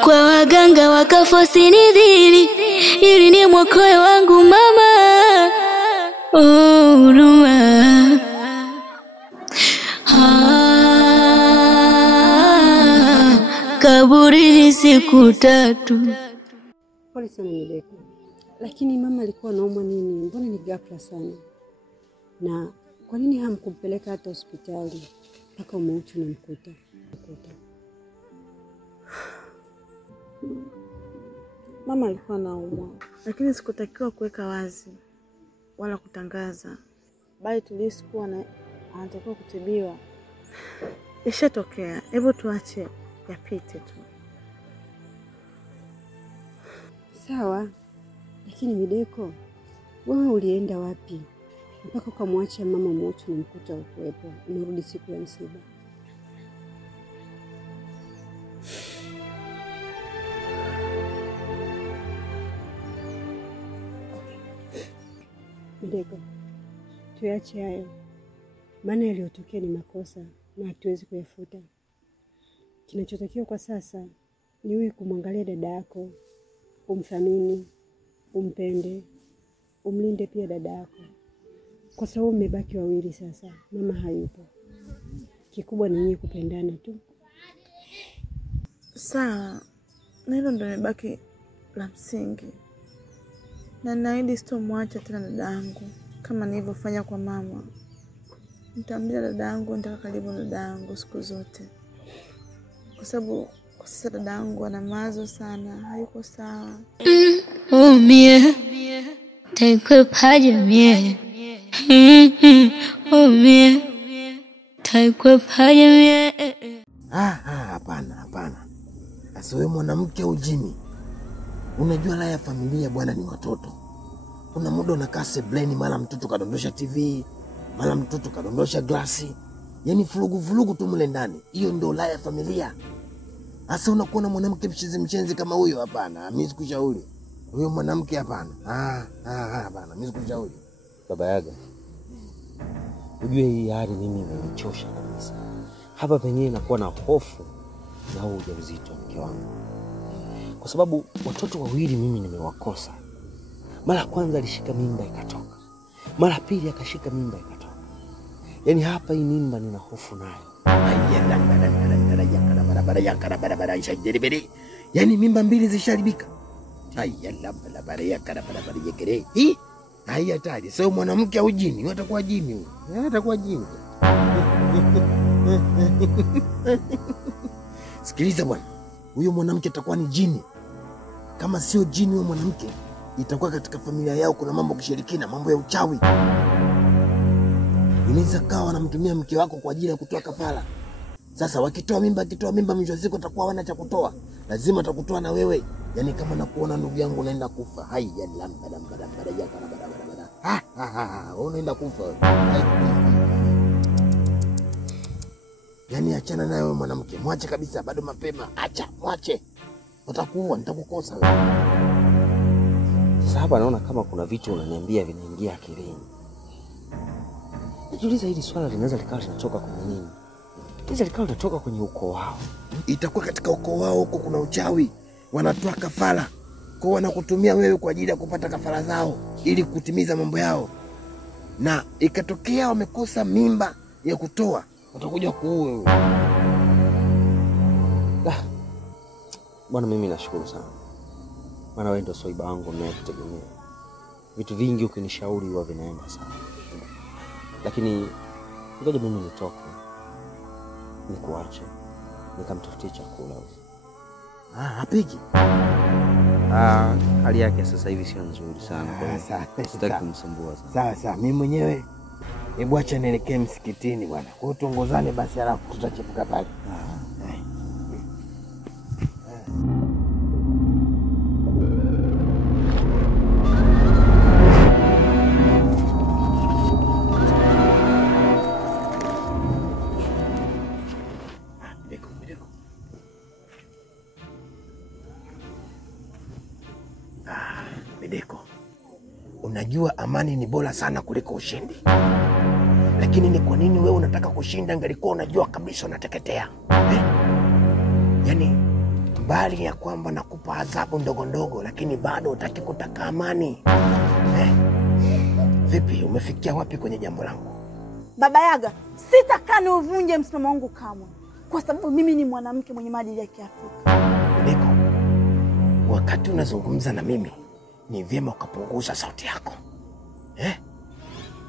Kwa waganga wakafosi nidhiri ili ni mwokoe wangu mama. Huruma. Kaburini siku 3. Pole sana Mideko. Lakini mama alikuwa anaumwa nini? Mbona ni ghafla sana? Na kwa nini hamkumpeleka hata hospitali mpaka umauti unamkuta? Mama alikuwa anaumwa, lakini sikutakiwa kuweka wazi wala kutangaza. Bali tulisikia anatakiwa kutibiwa. Ishatokea, hebu tuache yapite tu. Sawa, lakini Mideko, wewe ulienda wapi mpaka ukamwacha mama mauti unamkuta ukuwepo, unarudi siku ya msiba? Mideko, tuache hayo. Maana yaliyotokea ni makosa na hatuwezi kuyafuta. Kinachotakiwa kwa sasa ni wewe kumwangalia dada yako, umthamini, umpende, umlinde pia dada yako. Kwa sababu mmebaki wawili sasa, mama hayupo. Kikubwa ni nyinyi kupendana tu. Sawa, na hilo ndio nimebaki la msingi. Na naahidi sitomwacha tena dada yangu kama nilivyofanya kwa mama. Nitamlinda dada yangu, nitakaa karibu na dada yangu siku zote. Kwa sababu kwa sasa dada yangu ana mawazo sana, hayuko sawa. Mie taikwe paje mie. Mie taikwe paje mie. Hapana. Asiwe mwanamke au jini. Unajua la ya familia bwana ni watoto. Kuna muda unakaa sebleni, mara mtoto kadondosha TV, mara mtoto kadondosha glasi. Yaani vurugu tu mle ndani. Hiyo ndio la ya familia. Asa unakuwa na mwanamke mchenzi kama huyo? Hapana, mimi sikushauri. Huyo mwanamke hapana. Hapana, mimi sikushauri. Baba Yaga, ujue hii hali mimi imenichosha kabisa. Hapa penyewe nakuwa na hofu na ujauzito mke wangu. Kwa sababu watoto wawili mimi nimewakosa. Mara kwanza alishika mimba ikatoka. Mara pili akashika mimba ikatoka. Yaani hapa hii mimba nina hofu nayo. Yaani mimba 2 zisharibika. Hii hatari. Sio mwanamke au jini, wewe atakuwa jini huyo. Atakuwa jini. Sikiliza bwana. Huyo mwanamke atakuwa ni jini. Kama sio jini huyo mwanamke, itakuwa katika familia yao kuna mambo kishirikina, mambo ya uchawi. Unaweza kawa anamtumia mke wako kwa ajili ya kutoa kafara. Sasa akitoa mimba mwisho siku atakuwa hana cha kutoa. Lazima atakutoa na wewe. Yaani kama nakuona ndugu yangu unaenda kufa. Unaenda kufa. Yaani achana naye wewe mwanamke. Mwache kabisa, bado mapema. Acha, mwache. Utakuwa nitakukosa wewe. Sasa hapa naona kama kuna vitu unaniambia vinaingia akilini. Najiuliza hili swala linaweza likawa linatoka kwenye nini? Linaweza likawa linatoka kwenye ukoo wao. Itakuwa katika ukoo wao huko kuna uchawi. Wanatoa kafara. Kwa wanakutumia wewe kwa ajili ya kupata kafara zao ili kutimiza mambo yao. Na ikatokea wamekosa mimba ya kutoa, watakuja kuua wewe. Bwana mimi nashukuru sana. Maana wewe ndio soiba wangu ninayetegemea. Vitu vingi ukinishauri huwa vinaenda sawa. Lakini ngoja mimi nitoke. Nikuache. Nikamtafutie chakula. Hapiki. Hali yake sasa hivi sio nzuri sana. Kwa hiyo sitaki kumsumbua sana. Sawa, mimi mwenyewe hebu acha nielekee msikitini bwana. Kwa hiyo tuongozane basi alafu tutachepuka pale. Mideko, unajua amani ni bora sana kuliko ushindi. Lakini ni kwa nini wewe unataka kushinda ngalikuwa unajua kabisa unateketea? Yaani mbali ya kwamba nakupa adhabu ndogo ndogo, lakini bado hutaki kutaka amani. Vipi, umefikia wapi kwenye jambo langu? Baba Yaga, sitakaa niuvunje msimamo wangu kamwe, kwa sababu mimi ni mwanamke mwenye maadili ya Kiafrika. Mideko, wakati unazungumza na mimi ni vyema ukapunguza sauti yako.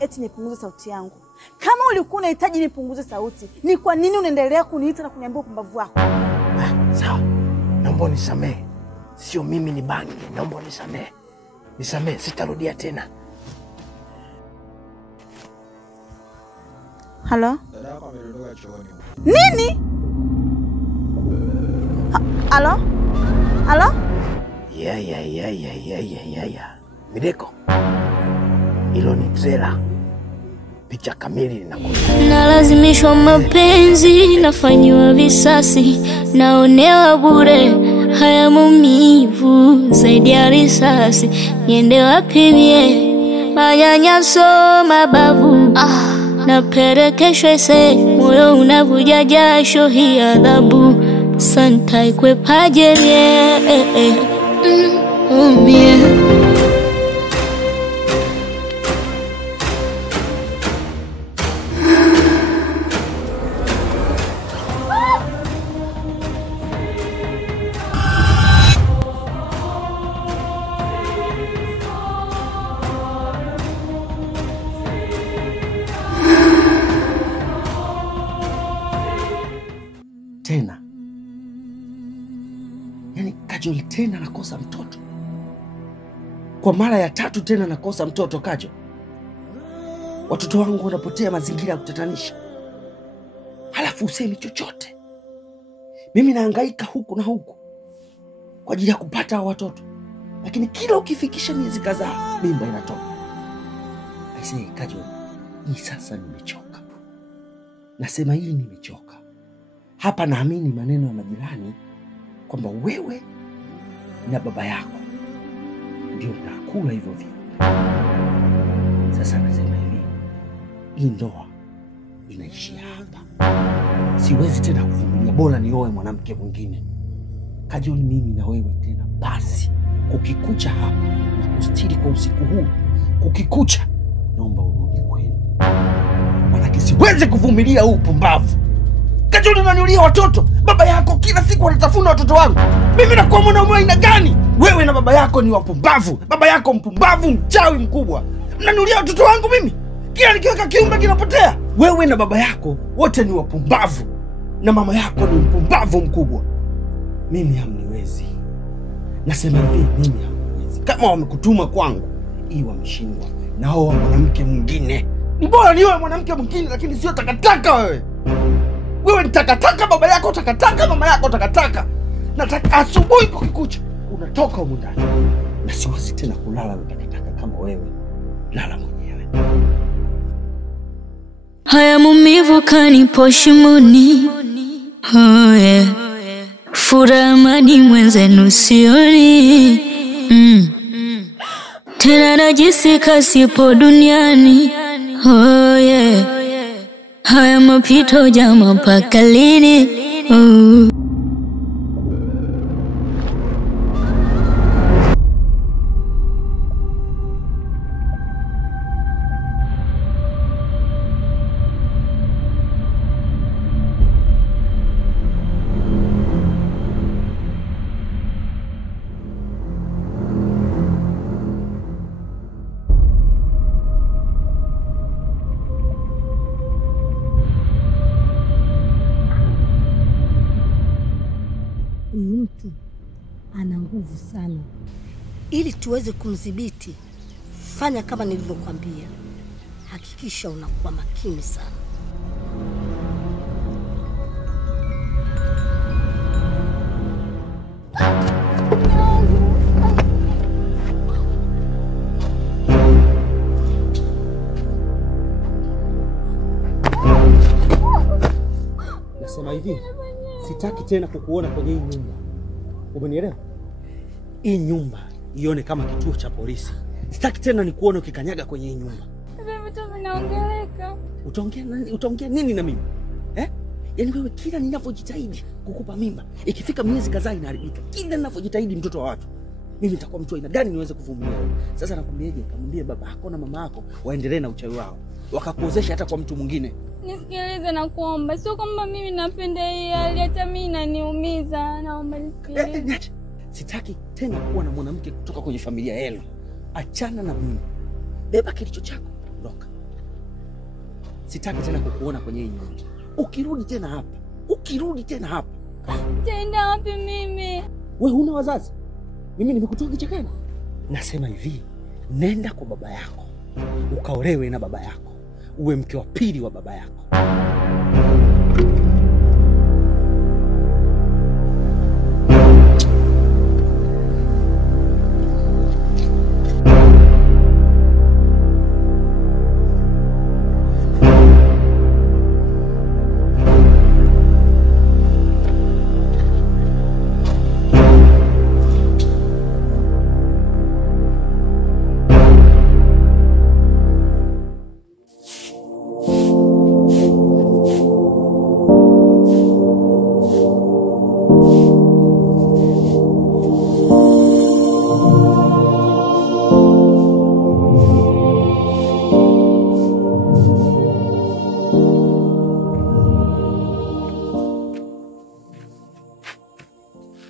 Eti nipunguze sauti yangu? Kama ulikuwa unahitaji nipunguze sauti, ni kwa nini unaendelea kuniita na kuniambia upumbavu wako? Sawa. Naomba unisamehe. Sio mimi ni bangi, naomba unisamehe. Nisamehe, sitarudia tena. Halo? Dadako ameondoka chooni. Nini? Halo? Halo? Ya. Mideko. Hilo ni trailer. Picha kamili linakuja. Nalazimishwa mapenzi, nafanywa visasi, naonewa bure, haya maumivu zaidi ya risasi. Niende wapi mie? Manyanyaso mabavu, naperekeshwa ese, moyo unavuja jasho, hii adhabu santa ikwepaje mie. Tena. Yaani Kajol tena nakosa mtoto. Kwa mara ya 3 tena nakosa mtoto Kajol. Watoto wangu wanapotea mazingira ya kutatanisha. Halafu usemi chochote. Mimi nahangaika huku na huku kwa ajili ya kupata watoto. Lakini kila ukifikisha miezi kadhaa mimba inatoka. Aisee Kajol, hii sasa nimechoka. Nasema hii nimechoka. Hapa naamini maneno ya majirani kwamba wewe na baba yako ndio mtakula hivyo vitu. Sasa nasema hivi, hii ndoa inaishia hapa. Siwezi tena kuvumilia, bora nioe mwanamke mwingine. Kajol, mimi na wewe tena basi. Kukikucha hapa na kustiri kwa usiku huu, kukikucha naomba urudi kwenu. Maana siwezi kuvumilia huu pumbavu. Kajol, unaniulia watoto. Baba yako kila siku anatafuna watoto wangu. Mimi nakuwa mwanaume aina gani? Wewe na baba yako ni wapumbavu. Baba yako mpumbavu, mchawi mkubwa. Mnaniulia watoto wangu mimi. Kila nikiweka kiumbe kinapotea. Wewe na baba yako wote ni wapumbavu. Na mama yako ni mpumbavu mkubwa. Mimi hamniwezi. Nasema hivi, mimi hamniwezi. Kama wamekutuma kwangu, hii wameshindwa. Na hao mwanamke mwingine. Ni bora niwe mwanamke mwingine, lakini sio takataka wewe. Wewe ni takataka, baba yako takataka, mama yako takataka. Nataka asubuhi kukikucha unatoka huko ndani. Na siwezi tena kulala na takataka kama wewe. Lala mwenyewe. Haya maumivu kanipo shimoni. Oh yeah. Furaha amani mwenzenu sioni. Tena najisika sipo duniani. Oh yeah. Haya mapito jama mpaka lini? Mtu ana nguvu sana. Ili tuweze kumdhibiti, fanya kama nilivyokuambia. Hakikisha unakuwa makini sana. Nasema hivi, sitaki tena kukuona kwenye hii nyumba. Umenielewa? Hii nyumba ione kama kituo cha polisi. Sitaki tena nikuone ukikanyaga kwenye hii nyumba. Vitu vinaongeleka. Utaongea nini na mimi? Yaani wewe kila ninapojitahidi kukupa mimba, ikifika miezi kadhaa inaharibika. Kila ninapojitahidi mtoto wa watu, mimi nitakuwa mtu aina gani niweze kuvumilia? Sasa nakwambiaje, kamwambie baba yako na mama yako waendelee na uchawi wao. Wakakuozesha hata kwa mtu mwingine. Nisikilize na kuomba. Sio kwamba mimi napenda hii hali, hata mimi inaniumiza. Naomba nisikilize. Sitaki tena kuwa na mwanamke kutoka kwenye familia yenu. Achana na mimi. Beba kilicho chako, ondoka. Sitaki tena kukuona kwenye hii nyumba. Ukirudi tena hapa. Tenda wapi mimi? Wewe huna wazazi? Mimi nimekutoa Kichekeni. Nasema hivi, nenda kwa baba yako. Ukaolewe na baba yako. Uwe mke wa pili wa baba yako.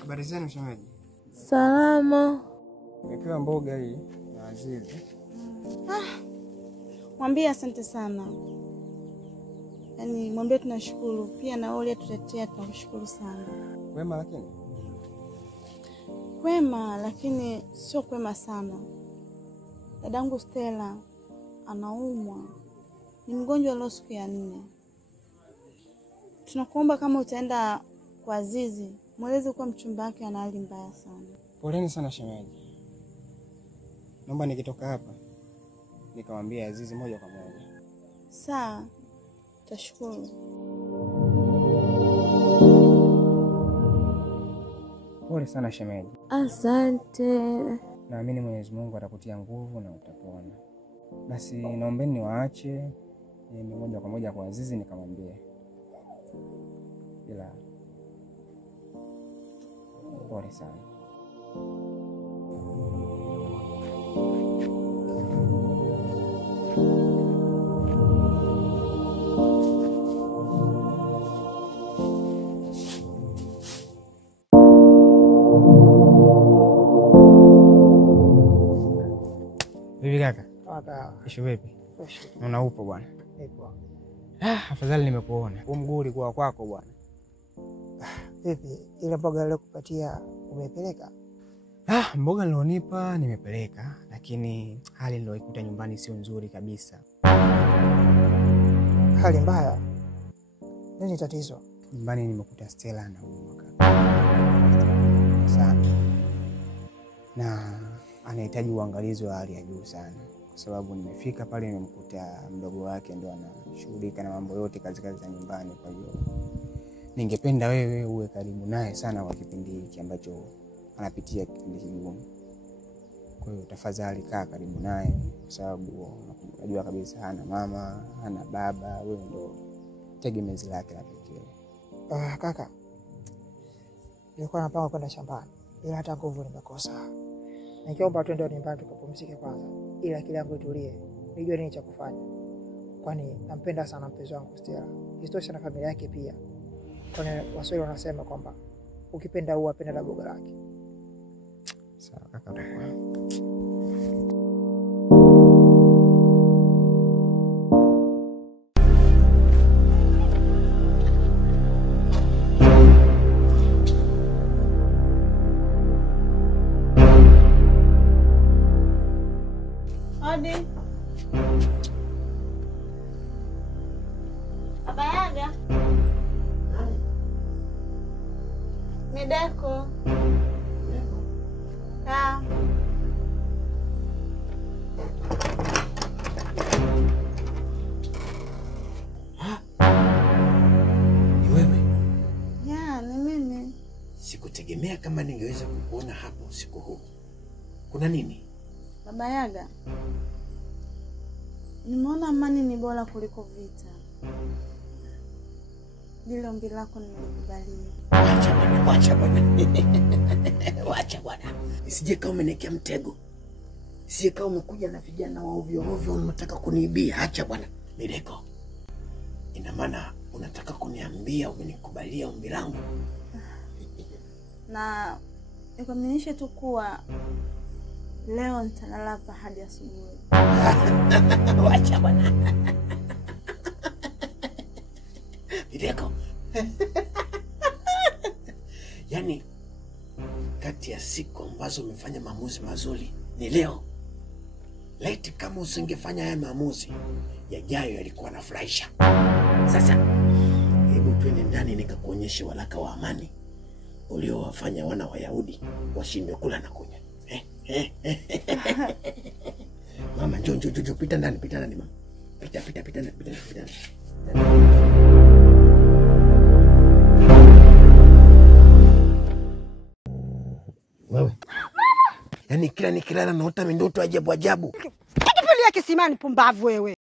Habari zenu shemeji? Salama. Nimepewa mboga hii na Azizi. Mwambie asante sana. Yaani mwambie tunashukuru. Pia na wale tutetea tunashukuru sana. Wema lakini? Kwema lakini sio kwema sana. Dadangu Stella anaumwa. Ni mgonjwa leo siku ya 4. Tunakuomba kama utaenda kwa Azizi, mweleze kuwa mchumba wake ana hali mbaya sana. Poleni sana shemeji. Naomba nikitoka hapa nikamwambia Azizi moja kwa moja. Sawa. Tashukuru. Pole sana shemeji. Asante. Naamini Mwenyezi Mungu atakutia nguvu na utapona. Basi naombeni niwaache ni moja kwa moja kwa Azizi nikamwambia. Ila pole sana. Bibi kaka. Kaka. Ishu vipi? Fresh. Una upo bwana? Nipo. Afadhali nimekuona. Huu mguu ulikuwa kwako bwana. Vipi? Ile mboga ile kupatia umepeleka? Mboga nilionipa nimepeleka, lakini hali niliyoikuta nyumbani sio nzuri kabisa. Hali mbaya? Nini tatizo? Nyumbani nimekuta Stella anaumwa sana. Na anahitaji uangalizi wa hali ya juu sana. Kwa sababu nimefika pale nimemkuta mdogo wake ndio anashughulika na mambo yote kazi za nyumbani. Kwa hiyo ningependa wewe uwe karibu naye sana kwa kipindi hiki ambacho anapitia kipindi kigumu. Kwa hiyo tafadhali kaa karibu naye kwa sababu unajua kabisa hana mama, hana baba, wewe ndio tegemezi lake la pekee. Kaka. Nilikuwa napanga kwenda shambani. Ila hata nguvu nimekosa. Nikiomba twende nyumbani tukapumzike kwanza. Ila kile yangu itulie. Nijue nini cha kufanya. Kwani nampenda sana mpenzi wangu Stella. Isitoshe na familia yake pia. Kwani Waswahili wanasema kwamba ukipenda ua penda na boga lake. Sawa kaka tukua. Hadi. Abayaga. Mideko. Ni wewe? Ya, ni mimi. Sikutegemea kama ningeweza kukuona hapo usiku huu. Kuna nini? Baba Yaga. Nimeona amani ni bora kuliko vita. lile ombi lako nimekubalia. Wacha bwana. Wacha bwana. Isije kama umenekea mtego. Isije kama umekuja na vijana wa ovyo ovyo unataka kuniibia. Acha bwana. Mideko. Ina maana unataka kuniambia umenikubalia ombi langu? Na nikuaminishe tu kuwa leo nitalala hapa hadi asubuhi. Wacha bwana. Mideko. Yaani kati ya siku ambazo umefanya maamuzi mazuri ni leo. Laiti kama usingefanya haya maamuzi, yajayo yalikuwa nafurahisha. Sasa hebu twende ndani nikakuonyeshe waraka wa amani uliowafanya wana wa Yahudi washindwe kula na kunywa. Mama, njoo pita ndani mama. Pita ndani. Wewe. Yaani kila nikilala naota mindoto ajabu. Kipilia kisimani pumbavu wewe.